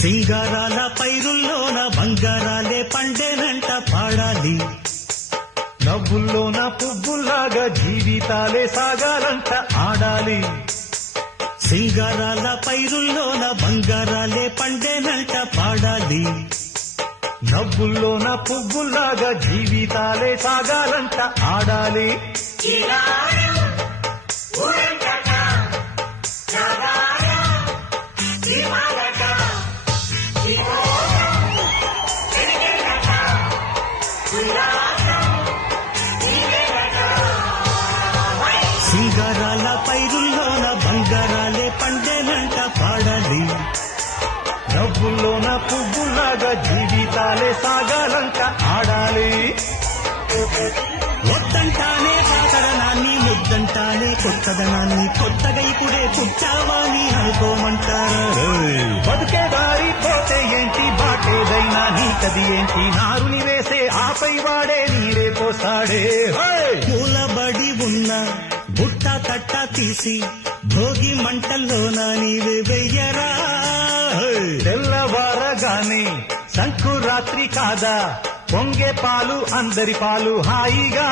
సింగారాల పైరుల్లోన బంగారాలే పండేనంట పాడాలి. నవ్వుల్లోన పువ్వుల్లాగా జీవితాలే సాగాలంట ఆడాలి. సింగారాల పైరుల్లోన బంగారాలే పండేనంట పాడాలి. నవ్వుల్లోన పువ్వుల్లాగా జీవితాలే సాగాలంట ఆడాలి. సింగారాల పైరుల్లోన బంగారాలే పండేనంట పాడాలి. నవ్వుల్లోన పువ్వుల్లాగా జీవితాలే సాగాలంట ఆడాలి. వద్దంటానే పాతదనాన్ని, ముద్దంటానే కొత్తదనాన్ని, కొత్తగా ఇప్పుడే పుట్టావాని అనుకోమంటారు. బతుకే దారి పోతే ఏంటి, బాటేదైనా నీకది ఏంటి, నారుని వేసే ఆపై వాడే నీరే పోస్తాడే. మూలబడి ఉన్న బుట్ట తట్ట తీసి భోగి మంటల్లోన నీవే వెయ్యరా. తెల్లవారగానే సంకురాత్రి కాదా, పొంగే పాలు అందరి పాలు హాయిగా.